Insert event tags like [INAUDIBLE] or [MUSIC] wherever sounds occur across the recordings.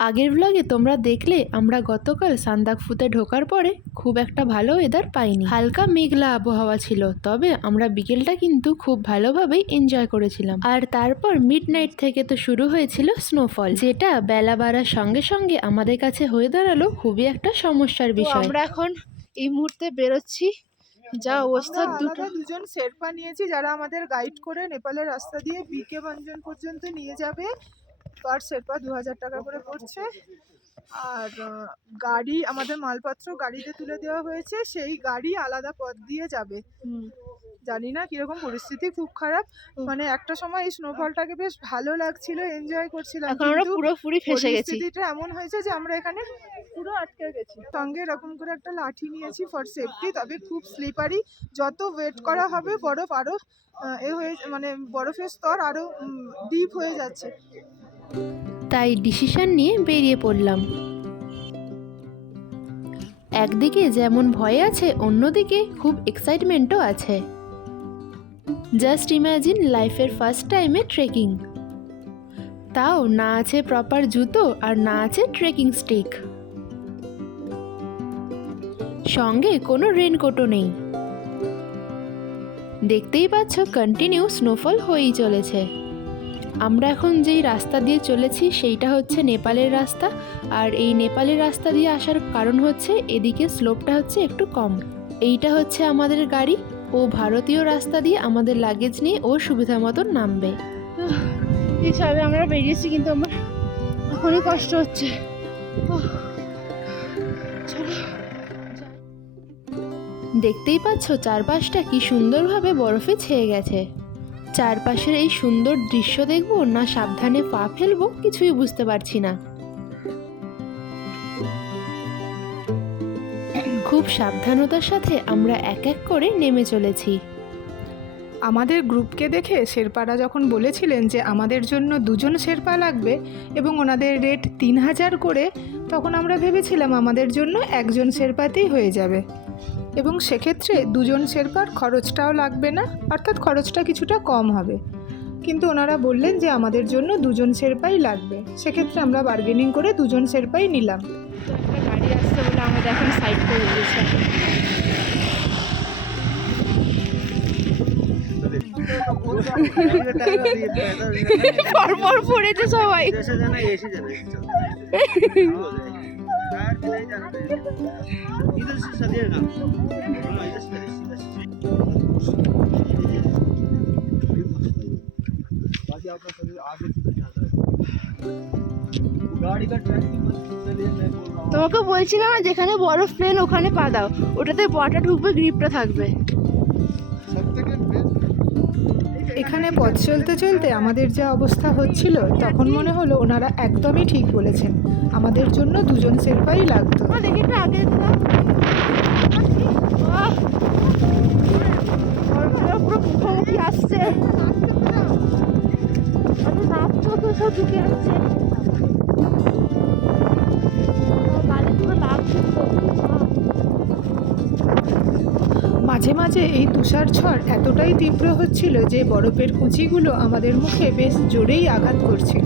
আগের ব্লগে তোমরা দেখলে আমরা গতকাল সান্দাকফুতে ঢোকার পরে খুব একটা ভালো ওয়েদার পাইনি। হালকা মেঘলা আবহাওয়া ছিল তবে আমরা বিকেলটা কিন্তু খুব ভালোভাবেই এনজয় করেছিলাম। আর তারপর মিড নাইট থেকে তো শুরু হয়েছিল স্নোফল যেটা বেলা বাড়ার সঙ্গে সঙ্গে আমাদের কাছে হয়ে দাঁড়াল খুবই একটা সমস্যার বিষয়। আমরা এখন এই মুহূর্তে বেরোচ্ছি। যা অবস্থা দুটো। দুজন শেরপা নিয়েছি যারা আমাদের গাইড করে নেপালের রাস্তা দিয়ে বিকে ভঞ্জন পর্যন্ত নিয়ে যাবে। পার শেরপা দু হাজার টাকা করে পড়ছে। আর গাড়ি আমাদের মালপত্র গাড়িতে তুলে দেওয়া হয়েছে। সেই গাড়ি আলাদা পথ দিয়ে যাবে। জানি না কীরকম পরিস্থিতি খুব খারাপ। মানে একটা সময় এই স্নোফলটাকে বেশ ভালো লাগছিল এনজয় করছিলাম। এখন আমরা পুরোপুরি ফেসে গেছি। পরিস্থিতিটা এমন হয়েছে যে আমরা এখানে পুরো আটকে গেছি। সঙ্গে এরকম করে একটা লাঠি নিয়েছি ফর সেফটি তবে খুব স্লিপারি যত ওয়েট করা হবে বরফ আরও এ হয়ে মানে বরফের স্তর আরও ডিপ হয়ে যাচ্ছে। তাই ডিসিশন নিয়ে বেরিয়ে পড়লাম। একদিকে যেমন ভয় আছে, অন্যদিকে খুব এক্সাইটমেন্টও আছে। জাস্ট ইম্যাজিন লাইফের ফার্স্ট টাইমে ট্রেকিং তাও না আছে প্রপার জুতো আর না আছে ট্রেকিং স্টিক সঙ্গে কোনো রেনকোটও নেই। দেখতেই পাচ্ছ কন্টিনিউ স্নোফল হয়েই চলেছে। আমরা এখন যেই রাস্তা দিয়ে চলেছি সেইটা হচ্ছে নেপালের রাস্তা। আর এই নেপালের রাস্তা দিয়ে আসার কারণ হচ্ছে এদিকে স্লোপটা হচ্ছে একটু কম। এইটা হচ্ছে আমাদের গাড়ি ও ভারতীয় রাস্তা দিয়ে আমাদের লাগেজ নিয়ে ও সুবিধা মতন নামবে। হিসাবে আমরা বেরিয়েছি কিন্তু আমার এখনই কষ্ট হচ্ছে। দেখতেই পাচ্ছ চারপাশটা কি সুন্দরভাবে বরফে ছেয়ে গেছে। চারপাশের এই সুন্দর দৃশ্য দেখব না সাবধানে পা ফেলব কিছুই বুঝতে পারছি না। খুব সাবধানতার সাথে আমরা এক এক করে নেমে চলেছি। আমাদের গ্রুপকে দেখে শেরপারা যখন বলেছিলেন যে আমাদের জন্য দুজন শেরপা লাগবে এবং ওনাদের রেট তিন হাজার করে, তখন আমরা ভেবেছিলাম আমাদের জন্য একজন শেরপাতেই হয়ে যাবে। এবং সেক্ষেত্রে দুজন শেরপার খরচটাও লাগবে না অর্থাৎ খরচটা কিছুটা কম হবে। কিন্তু ওনারা বললেন যে আমাদের জন্য দুজন শেরপাই লাগবে। সেক্ষেত্রে আমরা বার্গেনিং করে দুজন শেরপাই নিলাম। তো একটা গাড়ি আসছে বলে আমাদের এখন সাইড করে দিয়েছে। [LAUGHS] পরপর পড়েছে সবাই। [LAUGHS] इधर से चलिएगा हाँ, इधर से चलिए, सीधा से। ताकि आपका शरीर आगे पीछे ना जाए। गाड़ी का ट्रैक की मत चलिए मैं बोल रहा हूँ তোমাকে বলছিলাম না যেখানে বরফ প্লেন ওখানে পা দাও ওটাতে বটা ঢুকবে গ্রিপটা থাকবে এখানে পথ চলতে চলতে আমাদের যা অবস্থা হচ্ছিল তখন মনে হলো ওনারা একদমই ঠিক বলেছেন আমাদের জন্য দুজন শেরপাই লাগতো। আসছে। সব ঢুকে আহ! মাঝে মাঝে এই তুষার ঝড় এতটাই তীব্র হচ্ছিল যে বরফের কুচিগুলো আমাদের মুখে বেশ জোরেই আঘাত করছিল।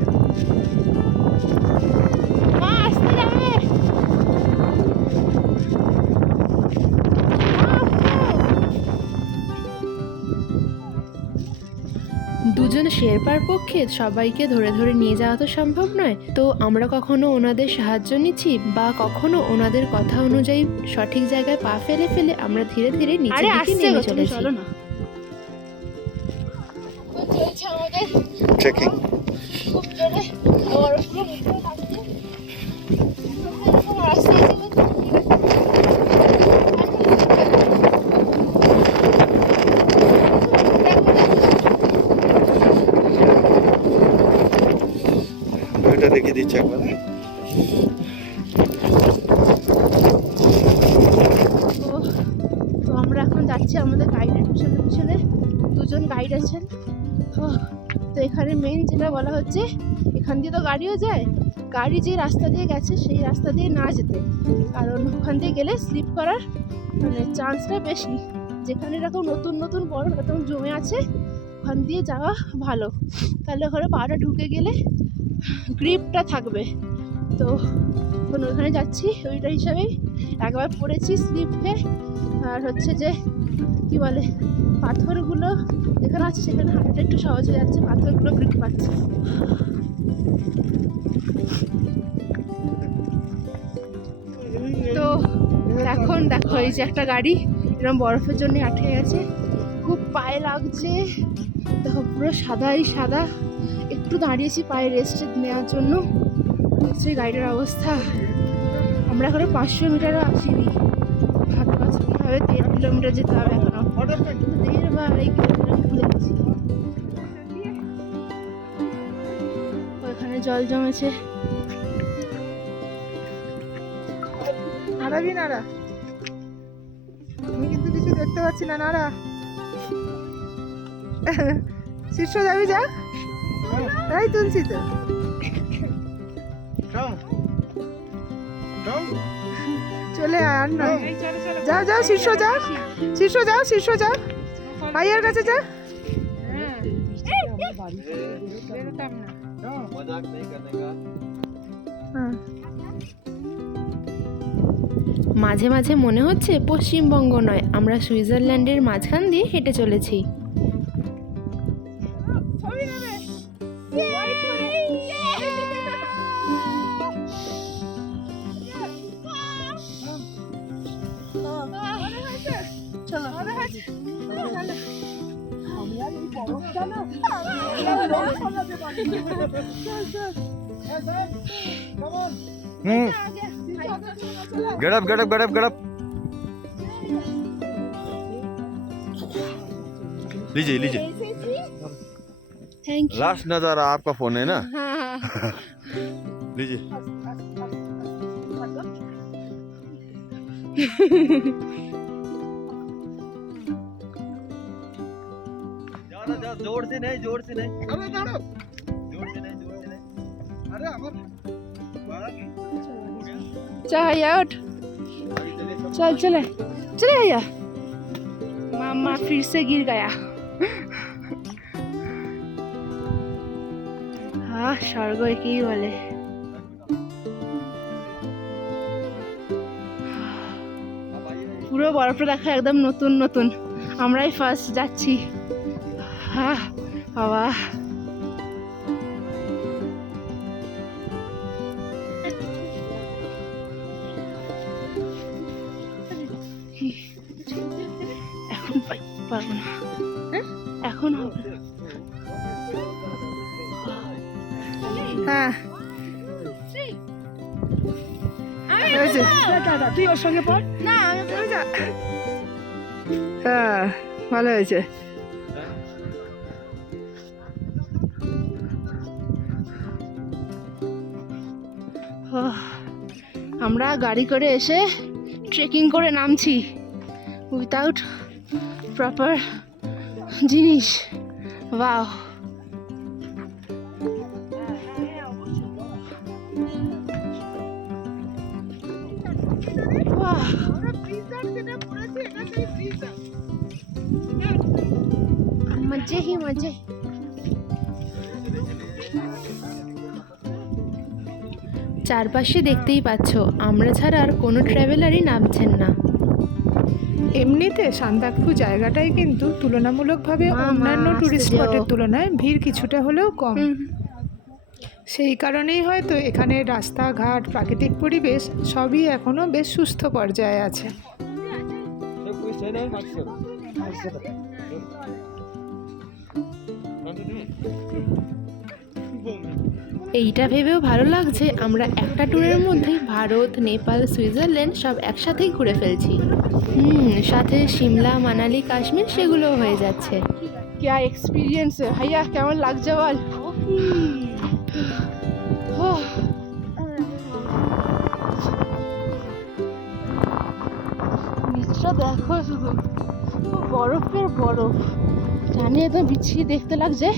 শেরপার পক্ষে সবাইকে ধরে ধরে নিয়ে যাওয়া তো সম্ভব নয়। তো আমরা কখনো ওনাদের সাহায্য নিচ্ছি বা কখনো ওনাদের কথা অনুযায়ী সঠিক জায়গায় পা ফেলে ফেলে আমরা ধীরে ধীরে নিচে আরে দিকে আসছে নেমে চলেছি। চলো না চলছে আমাদের ট্রেকিং খুব জোরে বরফ পুরো মুখে লাগছে এরকম রাস্তা ছিল দিচ্ছি একবার তো আমরা এখন যাচ্ছি আমাদের গাইডের পিছনে পিছনে। দুজন গাইড আছেন। তো এখানে মেন যেটা বলা হচ্ছে, এখান দিয়ে তো গাড়িও যায়। গাড়ি যে রাস্তা দিয়ে গেছে, সেই রাস্তা দিয়ে না যেতে। কারণ ওখান দিয়ে গেলে স্লিপ করার মানে চান্সটা বেশি। যেখানে এরকম নতুন নতুন বড় এরকম জমে আছে, ওখান দিয়ে যাওয়া ভালো। তাহলে ওখানে পাটা ঢুকে গেলে গ্রিপটা থাকবে। তো এখন ওখানে যাচ্ছি, ওইটা হিসাবেই একবার পড়েছি স্লিপে। আর হচ্ছে যে, কি বলে, পাথরগুলো যেখানে আছে সেখানে হাঁটাটা একটু সহজ হয়ে যাচ্ছে, পাথরগুলো গ্রিপ পাচ্ছে। তো এখন দেখো, এই যে একটা গাড়ি, এরকম বরফের জন্য আটকে গেছে। খুব পায়ে লাগছে। দেখো, পুরো সাদাই সাদা। একটু দাঁড়িয়েছি পায়ে রেস্ট নেওয়ার জন্য। দেখছি গাড়িটার অবস্থা। আমরা এখনও পাঁচশো মিটারও আসিনি। ভাবতে পারছি কীভাবে দেড় কিলোমিটার যেতে হবে এখনও? দেড় কিলোমিটার ওখানে জল জমেছে। নাড়াবি নাড়া। আমি কিন্তু কিছু দেখতে পাচ্ছি না, নাড়া। [LAUGHS] শীর্ষ যাবি যা। তাই তুলছি তো। চলে আয় আর না। যাও। যা শীর্ষ যাও। শীর্ষ যা শীর্ষ যাও। ভাইয়ের কাছে যা। মাঝে মাঝে মনে হচ্ছে পশ্চিমবঙ্গ নয় আমরা সুইজারল্যান্ডের মাঝখান দিয়ে হেঁটে চলেছি। Get up, get up, get up, get up. लीजिए लीजिए। लास्ट नज़ारा आपका फ़ोन है ना? लीजिए। ज़ोर से नहीं ज़ोर से नहीं। अरे ज़ोर से नहीं ज़ोर से नहीं। अरे अमर। चाहिए चल चले चले भैया मामा फिर से गिर गया हाँ স্বর্গ একেই বলে পুরো বরফটা দেখা একদম নতুন নতুন আমরাই ফার্স্ট যাচ্ছি হ্যাঁ বাবা পারব না। হ্যাঁ? এখন হবে। হ্যাঁ। তুই ওর সঙ্গে পড়। না হ্যাঁ ভালো হয়েছে। আমরা গাড়ি করে এসে ট্রেকিং করে নামছি। উইথাউট প্রপার জিনিস বাহ বাহ मजे ही मजे চারপাশে দেখতেই পাচ্ছ আমরা ছাড়া আর কোনো ট্রাভেলারই নামছেন না এমনিতে সান্দাকফু জায়গাটাই কিন্তু তুলনামূলকভাবে অন্যান্য টুরিস্ট স্পটের তুলনায় ভিড় কিছুটা হলেও কম। সেই কারণেই হয়তো এখানে রাস্তাঘাট প্রাকৃতিক পরিবেশ সবই এখনও বেশ সুস্থ পর্যায়ে আছে। Thank you. এইটা ভেবেও ভালো লাগছে আমরা একটা ট্যুরের মধ্যে ভারত, নেপাল, সুইজারল্যান্ড সব একসাথেই ঘুরে ফেলছি। হুম, সাথে সিমলা, মানালি, কাশ্মীর সেগুলো হয়ে যাচ্ছে। क्या এক্সপিরিয়েন্স ভাইয়া কেমন লাগছে বল? Oh. দেখো শুধু। বরফের বরফ। জানি এত বিচ্ছি দেখতে লাগছে।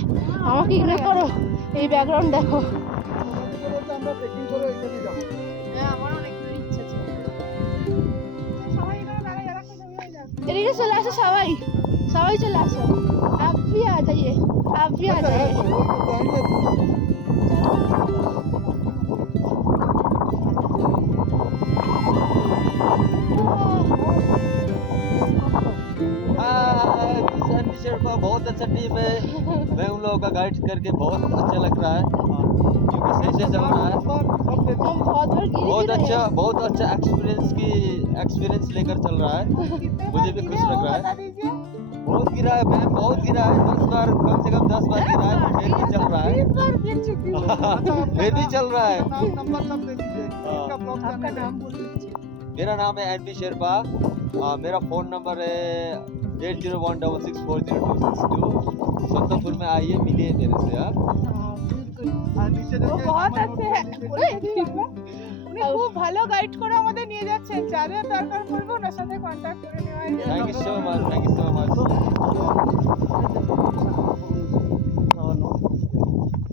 আমাকে ইগনোর করো। এই ব্যাকগ্রাউন্ড দেখো এদিকে চলে আসো সবাই সবাই চলে আসো आप भी आ जाइए आप भी आ जाइए अच्छा टीम है। मैं उन लोगों का गाइड करके बहुत अच्छा लग रहा है। क्योंकि सही से चल रहा है। बहुत बहुत अच्छा बहुत अच्छा एक्सपीरियंस की एक्सपीरियंस लेकर चल रहा है। मुझे भी खुश लग रहा है। बहुत गिरा है मैम बहुत गिरा है। दस बार कम से कम दस बार गिरा है फिर भी चल रहा है। [LAUGHS] फिर भी चल रहा है। हाँ। आपका नाम बोल दीजिए। मेरा नाम है एन बी शेरपा मेरा फ़ोन नंबर है Eight zero one double six four zero two six two Santpur में आइए मिलिए मेरे से हाँ ও বহুত আছে উনি খুব ভালো গাইড করে আমাদের নিয়ে যাচ্ছেন যাদের দরকার পড়বে ওনার সাথে কন্ট্যাক্ট করে নেওয়াই যাবে। Thank you so much thank you so much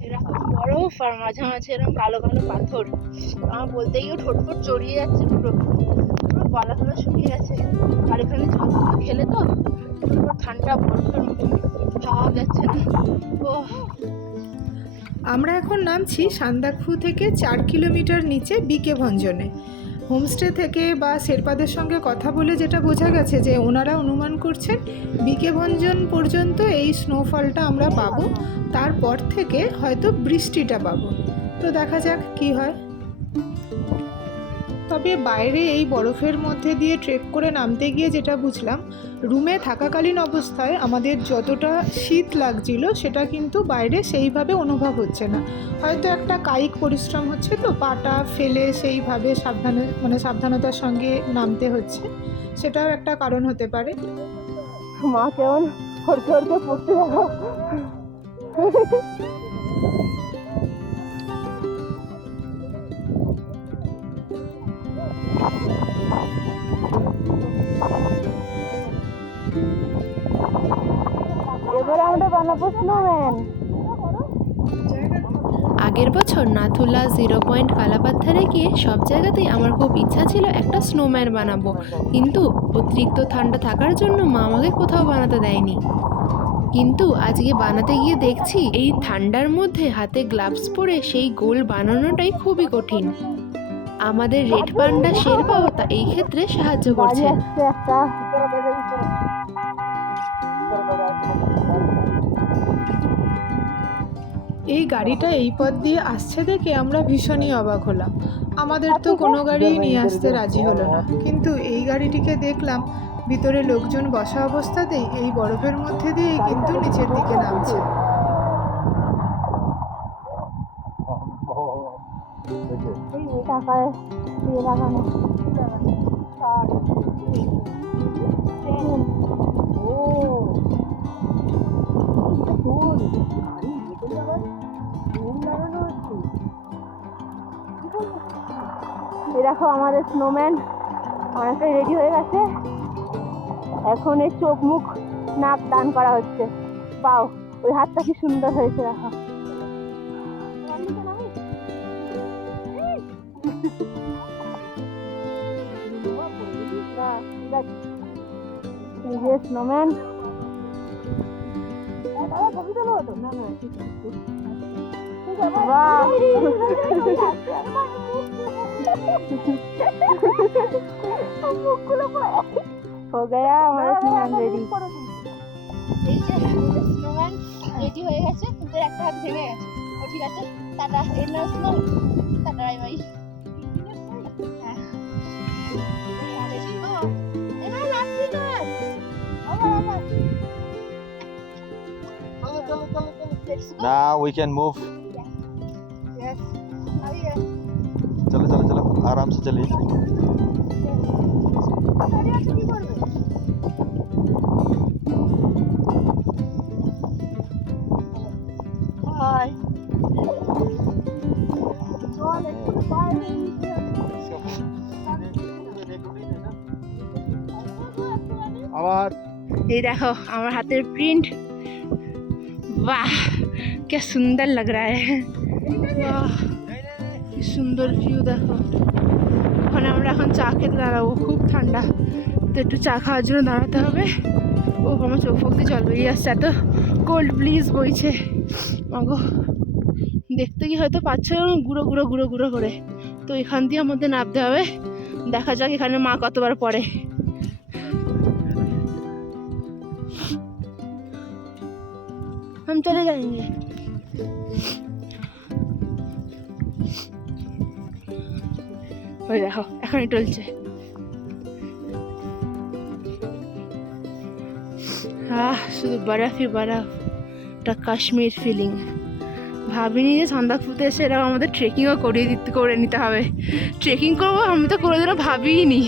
এরকম বরফ আর মাঝে মাঝে এরকম কালো কালো পাথর আমার বলতে গিয়ে ঠোঁট ফোট জড়িয়ে যাচ্ছে পুরো পুরো গলা শুকিয়ে গেছে। আর এখানে জলগুলো খেলে তো ঠান্ডা বরফের মতো খাওয়া যাচ্ছে না। ও আমরা এখন নামছি সান্দাকফু থেকে চার কিলোমিটার নিচে বিকে ভঞ্জনে। হোমস্টে থেকে বা শেরপাদের সঙ্গে কথা বলে যেটা বোঝা গেছে যে ওনারা অনুমান করছেন বিকে ভঞ্জন পর্যন্ত এই স্নোফলটা আমরা পাবো, তারপর থেকে হয়তো বৃষ্টিটা পাবো। তো দেখা যাক কি হয়। তবে বাইরে এই বরফের মধ্যে দিয়ে ট্রেক করে নামতে গিয়ে যেটা বুঝলাম, রুমে থাকাকালীন অবস্থায় আমাদের যতটা শীত লাগছিল সেটা কিন্তু বাইরে সেইভাবে অনুভব হচ্ছে না। হয়তো একটা কায়িক পরিশ্রম হচ্ছে তো, পাটা ফেলে সেইভাবে সাবধানে মানে সাবধানতার সঙ্গে নামতে হচ্ছে, সেটাও একটা কারণ হতে পারে। মা কেমন? আগের বছর নাথুলা জিরো পয়েন্ট কালাপাত্থারে গিয়ে সব জায়গাতেই আমার খুব ইচ্ছা ছিল একটা স্নোম্যান বানাবো। কিন্তু অতিরিক্ত ঠান্ডা থাকার জন্য মা আমাকে কোথাও বানাতে দেয়নি। কিন্তু আজকে বানাতে গিয়ে দেখছি এই ঠান্ডার মধ্যে হাতে গ্লাভস পরে সেই গোল বানানোটাই খুবই কঠিন। আমাদের রেড পান্ডা শেরপাও তা এই ক্ষেত্রে সাহায্য করছে। এই গাড়িটা এই পথ দিয়ে আসছে দেখে আমরা ভীষণই অবাক হলাম। আমাদের তো কোনো গাড়িই নিয়ে আসতে রাজি হলো না। কিন্তু এই গাড়িটিকে দেখলাম ভিতরে লোকজন বসা অবস্থাতেই এই বরফের মধ্যে দিয়েই কিন্তু নিচের দিকে নামছে। দিয়ে লাগানো এই দেখো আমাদের স্নোম্যান অনেকটাই রেডি হয়ে গেছে। এখন এই চোখ মুখ নাক দান করা হচ্ছে। পাও ওই হাতটা কি সুন্দর হয়েছে দেখো। নিজের স্নোম্যান हो गया हमारा स्नोमैन रेडी এই যে স্নোম্যান রেডি হয়ে গেছে কিন্তু একটা হাত ভেঙে গেছে ও ঠিক আছে টাটা এর নাম স্নোম টাটা বাই বাই হ্যাঁ এবার রাত্রি নয় আবার আবার Let's go. now we can move चलो चलो चलो आराम से चलिए দাঁড়িয়ে আছে কি করবে হাই চল একটু বাইরে আবার এই দেখো আমার হাতের প্রিন্ট বাহ কে সুন্দর লাগ রা है বাহ কি সুন্দর ভিউ দেখো। ওখানে আমরা এখন চা খেতে দাঁড়াবো, খুব ঠান্ডা। তো একটু চা খাওয়ার জন্য দাঁড়াতে হবে। ও আমার চোখ ফোক দিয়ে জল বেরিয়ে আসছে, এত কোল্ড ব্লিজ বইছে। মাগো, দেখতে গিয়ে হয়তো পাচ্ছ গুঁড়ো গুঁড়ো গুঁড়ো গুঁড়ো করে। তো এখান দিয়ে আমাদের নামতে হবে। দেখা যাক এখানে মা কতবার পড়ে। চলে যাएंगे ওই দেখো, এখনই টলছে। আহ, শুধু বরফই বরফ, একটা কাশ্মীর ফিলিং ভাবিনি যে সান্দাকফুতে এসে এরকম আমাদের ট্রেকিংও করিয়ে দিতে, করে নিতে হবে। ট্রেকিং করব আমি তো করে দিলে ভাবিই নি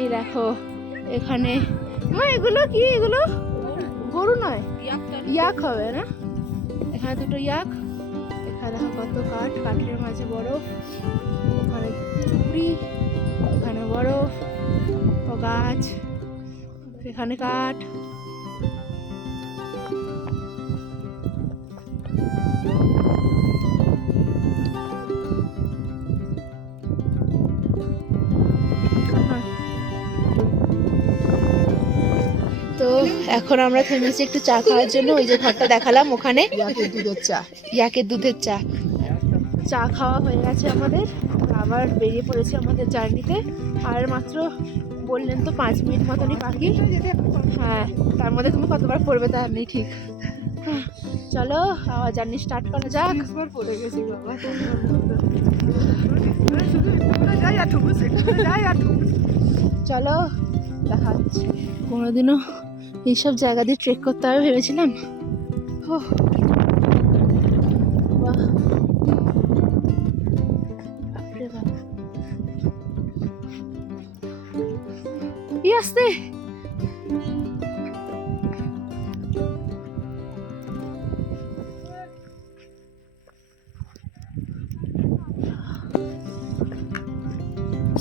এই দেখো, এখানে, মা, এগুলো কি? এগুলো গরু নয় ইয়াক হবে না? এখানে দুটো ইয়াক এখানে দেখো কত কাঠ, কাঠের মাঝে বরফ। ওখানে ওখানে বরফ ও গাছ এখানে কাঠ। তো এখন আমরা থেমেছি একটু চা খাওয়ার জন্য ওই যে ঘরটা দেখালাম ওখানে। দুধের চা। ইয়াকের দুধের চা। চা খাওয়া হয়ে গেছে আমাদের। আবার বেরিয়ে পড়েছে আমাদের জার্নিতে। আর মাত্র বললেন তো পাঁচ মিনিট মতনই বাকি। হ্যাঁ তার মধ্যে তুমি কতবার পড়বে তার নেই ঠিক। চলো আবার জার্নি স্টার্ট করা যাক। পড়ে গেছি বাবা। চলো দেখা হচ্ছে কোনোদিনও এইসব জায়গা দিয়ে ট্রেক করতে হবে ভেবেছিলাম। হো। আসতে।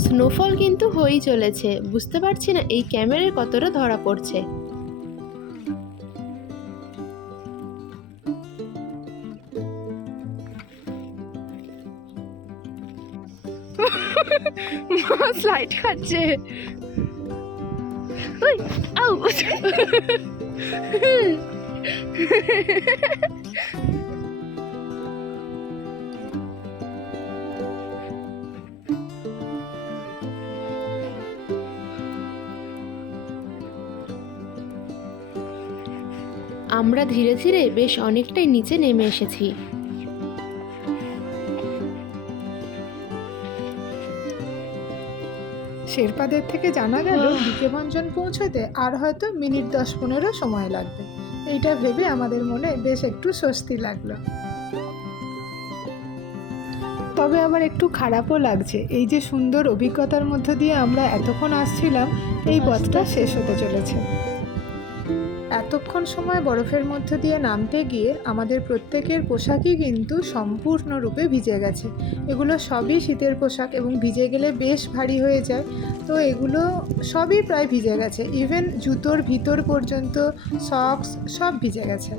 স্নোফল কিন্তু হয়েই চলেছে। বুঝতে পারছি না এই ক্যামেরায় কতটা ধরা পড়ছে। [LAUGHS] মা স্লাইড খাচ্ছে আউ। [LAUGHS] আমরা ধীরে ধীরে বেশ অনেকটাই নিচে নেমে এসেছি শেরপাদের থেকে জানা গেল বিকেভঞ্জন পৌঁছতে আর হয়তো মিনিট দশ পনেরো সময় লাগবে। এইটা ভেবে আমাদের মনে বেশ একটু স্বস্তি লাগল। তবে আবার একটু খারাপও লাগছে। এই যে সুন্দর অভিজ্ঞতার মধ্য দিয়ে আমরা এতক্ষণ আসছিলাম এই পথটা শেষ হতে চলেছে। এতক্ষণ সময় বরফের মধ্য দিয়ে নামতে গিয়ে আমাদের প্রত্যেকের পোশাকই কিন্তু সম্পূর্ণরূপে ভিজে গেছে। এগুলো সবই শীতের পোশাক এবং ভিজে গেলে বেশ ভারী হয়ে যায়। তো এগুলো সবই প্রায় ভিজে গেছে। ইভেন জুতোর ভিতর পর্যন্ত সক্স সব ভিজে গেছে।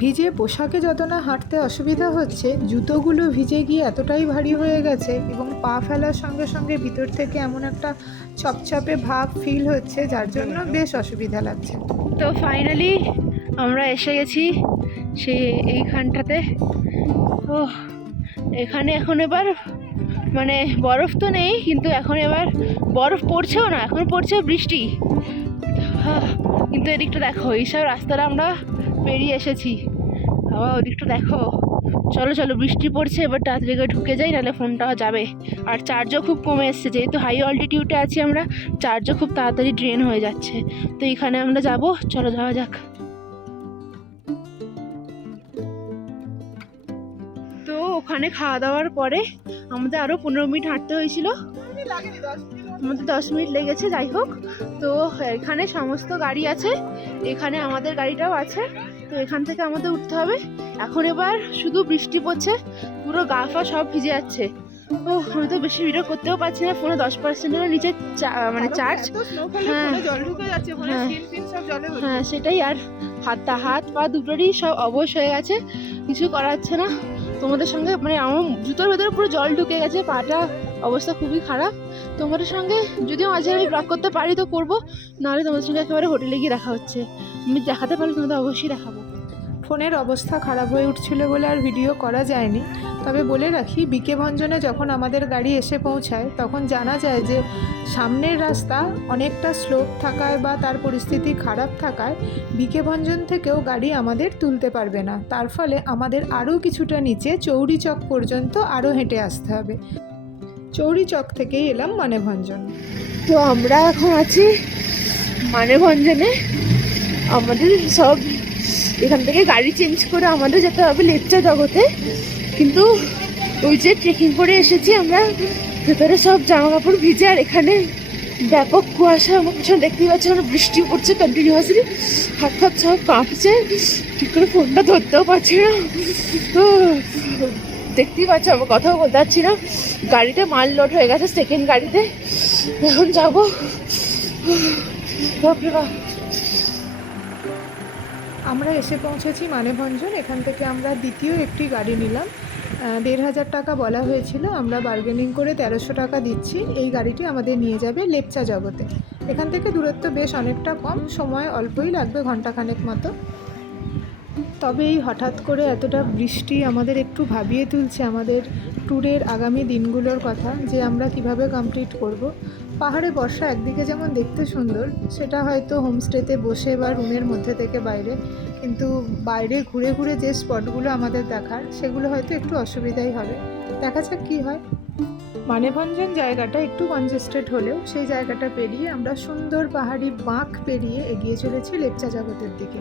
ভিজে পোশাকে যত না হাঁটতে অসুবিধা হচ্ছে, জুতোগুলো ভিজে গিয়ে এতটাই ভারী হয়ে গেছে এবং পা ফেলার সঙ্গে সঙ্গে ভিতর থেকে এমন একটা চপচপে ভাব ফিল হচ্ছে, যার জন্য বেশ অসুবিধা লাগছে। তো ফাইনালি আমরা এসে গেছি সেই এইখানটাতে। ও এখানে এখন এবার মানে বরফ তো নেই, কিন্তু এখন এবার বরফ পড়ছেও না, এখন পড়ছে বৃষ্টি। কিন্তু এদিকটা দেখো, এইসব রাস্তাটা আমরা পেরিয়ে এসেছি। আবার ওদিকটা দেখো। চলো চলো, বৃষ্টি পড়ছে, এবার তাড়াতাড়ি করে ঢুকে যাই, নাহলে ফোনটা যাবে। আর চার্জও খুব কমে এসছে, যেহেতু হাই অল্টিটিউডে আছি আমরা চার্জও খুব তাড়াতাড়ি ড্রেন হয়ে যাচ্ছে। তো এখানে আমরা যাব, চলো যাওয়া যাক। তো ওখানে খাওয়া দাওয়ার পরে আমাদের আরও পনেরো মিনিট হাঁটতে হয়েছিল। আমাদের দশ মিনিট লেগেছে, যাই হোক। তো এখানে সমস্ত গাড়ি আছে, এখানে আমাদের গাড়িটাও আছে। তো এখান থেকে আমাদের উঠতে হবে। এখন এবার শুধু বৃষ্টি পড়ছে পুরো গা ফা সব ভিজে যাচ্ছে। ও আমি তো বেশি ভিডিও করতেও পারছি না ফোনে দশ পার্সেন্টের নিচে মানে চার্জ হ্যাঁ। জল ঢুকে যাচ্ছে হ্যাঁ। হ্যাঁ সেটাই আর হাত হাত পা দুটোরই সব অবশ হয়ে গেছে কিছু করা যাচ্ছে না। তোমাদের সঙ্গে মানে আমার জুতোর ভেতরে পুরো জল ঢুকে গেছে পাটা অবস্থা খুবই খারাপ। তোমাদের সঙ্গে যদিও মাঝে আমি ব্লগ করতে পারি তো করব নাহলে তোমাদের সঙ্গে একেবারে হোটেলে গিয়ে দেখা হচ্ছে। আমি দেখাতে পারলে তোমাদের অবশ্যই দেখাবো। ফোনের অবস্থা খারাপ হয়ে উঠছিল বলে আর ভিডিও করা যায়নি। তবে বলে রাখি, বিকে ভঞ্জনে যখন আমাদের গাড়ি এসে পৌঁছায়, তখন জানা যায় যে সামনের রাস্তা অনেকটা স্লোপ থাকায় বা তার পরিস্থিতি খারাপ থাকায় বিকে ভঞ্জন থেকেও গাড়ি আমাদের তুলতে পারবে না। তার ফলে আমাদের আরও কিছুটা নিচে চৌরি চক পর্যন্ত আরও হেঁটে আসতে হবে। চৌরি চক থেকেই এলাম মানে ভঞ্জন। তো আমরা এখন আছি মানেভঞ্জনে আমাদের সব এখান থেকে গাড়ি চেঞ্জ করে আমাদের যেতে হবে লেপচা জগতে। কিন্তু ওই যে ট্রেকিং করে এসেছি আমরা, ভেতরে সব জামা কাপড় ভিজে, আর এখানে ব্যাপক কুয়াশা, আমার পিছনে দেখতেই পাচ্ছি আমরা বৃষ্টি পড়ছে কন্টিনিউয়াসলি হাত ফাত সব কাঁপছে, ঠিক করে ফোনটা ধরতেও পারছি না। তো দেখতেই পাচ্ছি আমার কথাও বলতে পারছি না। গাড়িতে মাল লোড হয়ে গেছে সেকেন্ড গাড়িতে। এখন যাব। বাপরে বাপ। আমরা এসে পৌঁছেছি মানেভঞ্জন। এখান থেকে আমরা দ্বিতীয় একটি গাড়ি নিলাম। দেড় হাজার টাকা বলা হয়েছিল। আমরা বার্গেনিং করে তেরোশো টাকা দিচ্ছি। এই গাড়িটি আমাদের নিয়ে যাবে লেপচা জগতে। এখান থেকে দূরত্ব বেশ অনেকটা কম। সময় অল্পই লাগবে ঘন্টাখানেক মতো। তবে এই হঠাৎ করে এতটা বৃষ্টি আমাদের একটু ভাবিয়ে তুলছে আমাদের ট্যুরের আগামী দিনগুলোর কথা যে আমরা কীভাবে কমপ্লিট করব। পাহাড়ে বর্ষা একদিকে যেমন দেখতে সুন্দর, সেটা হয়তো হোমস্টেতে বসে বা রুমের মধ্যে থেকে বাইরে, কিন্তু বাইরে ঘুরে ঘুরে যে স্পটগুলো আমাদের দেখার, সেগুলো হয়তো একটু অসুবিধাই হবে। দেখা যাক কী হয়। মানেভঞ্জন জায়গাটা একটু কনজেস্টেড হলেও, সেই জায়গাটা পেরিয়ে আমরা সুন্দর পাহাড়ি বাঁক পেরিয়ে এগিয়ে চলেছি লেপচা জগতের দিকে।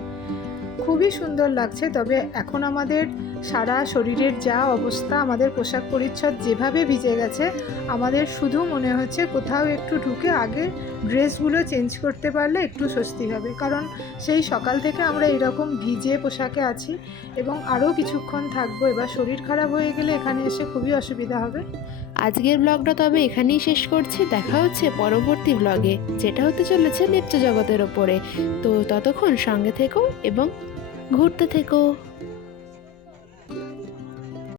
খুবই সুন্দর লাগছে, তবে এখন আমাদের সারা শরীরের যা অবস্থা, আমাদের পোশাক পরিচ্ছদ যেভাবে ভিজে গেছে, আমাদের শুধু মনে হচ্ছে কোথাও একটু ঢুকে আগে ড্রেসগুলো চেঞ্জ করতে পারলে একটু স্বস্তি হবে। কারণ সেই সকাল থেকে আমরা এরকম ভিজে পোশাকে আছি এবং আরও কিছুক্ষণ থাকব, এবার শরীর খারাপ হয়ে গেলে এখানে এসে খুবই অসুবিধা হবে। আজকের ব্লগটা তবে এখানেই শেষ করছি। দেখা হচ্ছে পরবর্তী ব্লগে যেটা হতে চলেছে নৃত্য জগতের ওপরে। তো ততক্ষণ সঙ্গে থেকো এবং ঘুরতে থেকো।